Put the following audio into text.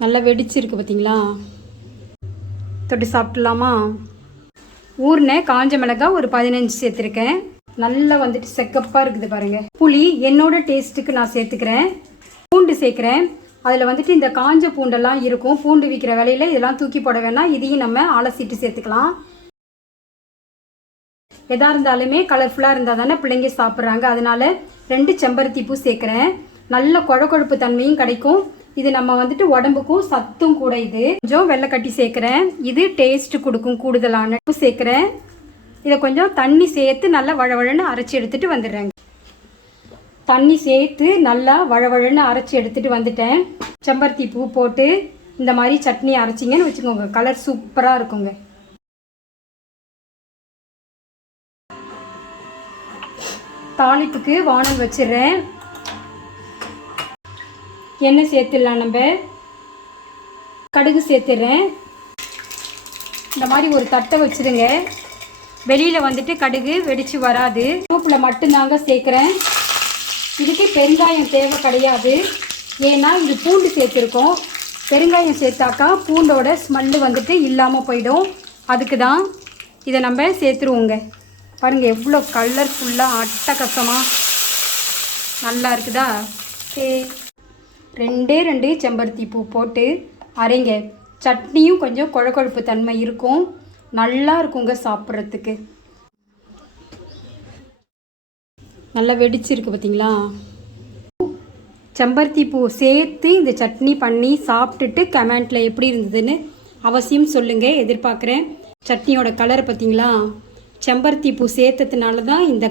நல்லா வெடிச்சிருக்கு பார்த்தீங்களா தொட்டு சாப்பிட்லாமா? ஊர்ன காஞ்ச மிளகாய் ஒரு பதினஞ்சு சேர்த்துருக்கேன். நல்லா வந்துட்டு செக்கப்பாக இருக்குது பாருங்கள் புளி என்னோட டேஸ்ட்டுக்கு நான் சேர்த்துக்கிறேன். பூண்டு சேர்க்குறேன். அதில் வந்துட்டு இந்த காஞ்ச பூண்டெல்லாம் இருக்கும். பூண்டு விற்கிற விலையில இதெல்லாம் தூக்கி போட வேணாம் இதையும் நம்ம அலசிட்டு சேர்த்துக்கலாம். எதாக இருந்தாலுமே கலர்ஃபுல்லாக இருந்தால் தானே பிள்ளைங்க சாப்பிட்றாங்க. அதனால ரெண்டு செம்பருத்தி பூ சேர்க்குறேன். நல்ல குழக்கொழுப்பு தன்மையும் கிடைக்கும். இது நம்ம வந்துட்டு உடம்புக்கும் சத்தும் கூட இது. கொஞ்சம் வெள்ளைக்கட்டி சேர்க்குறேன். இது டேஸ்ட் கொடுக்கும் கூடுதலான உப்பு சேர்க்குறேன். இதை கொஞ்சம் தண்ணி சேர்த்து நல்லா வழவழன்னு அரைச்சி எடுத்துட்டு வந்துடுறேங்க. தண்ணி சேர்த்து நல்லா வழவழன்னு அரைச்சி எடுத்துட்டு வந்துட்டேன். செம்பருத்தி பூ போட்டு இந்த மாதிரி சட்னி அரைச்சிங்கன்னு வச்சுக்கோங்க. கலர் சூப்பராக இருக்குங்க. தாளிப்புக்கு வானல் வச்சிடுறேன். எண்ணெய் சேர்த்துடலாம் நம்ம. கடுகு சேர்த்துடுறேன். இந்த மாதிரி ஒரு தட்டை வச்சிடுங்க வெளியில் வந்துட்டு கடுகு வெடிச்சு வராது. சூப்பில் மட்டும்தாங்க சேர்க்குறேன். இதுக்கு பெருங்காயம் தேவை கிடையாது. ஏன்னா இது பூண்டு சேர்த்துருக்கோம். பெருங்காயம் சேர்த்தாக்கா பூண்டோட ஸ்மெல்லு வந்துட்டு இல்லாமல் போயிடும். அதுக்கு தான் இதை நம்ம சேர்த்துருவோங்க. பாருங்கள் எவ்வளோ கலர்ஃபுல்லாக அட்டகசமாக நல்லா இருக்குதா? சரி. ரெண்டே ரெண்டு செம்பருத்தி பூ போட்டு அரைங்க. சட்னியும் கொஞ்சம் குழக்கொழுப்பு தன்மை இருக்கும். நல்லா இருக்குங்க சாப்பிட்றதுக்கு. நல்லா வெடிச்சிருக்கு பார்த்தீங்களா செம்பருத்தி பூ சேர்த்து இந்த சட்னி பண்ணி சாப்பிட்டுட்டு கமெண்ட்டில் எப்படி இருந்ததுன்னு அவசியம் சொல்லுங்கள் எதிர்பார்க்குறேன். சட்னியோட கலர் பார்த்தீங்களா செம்பருத்தி பூ சேர்த்ததுனால தான் இந்த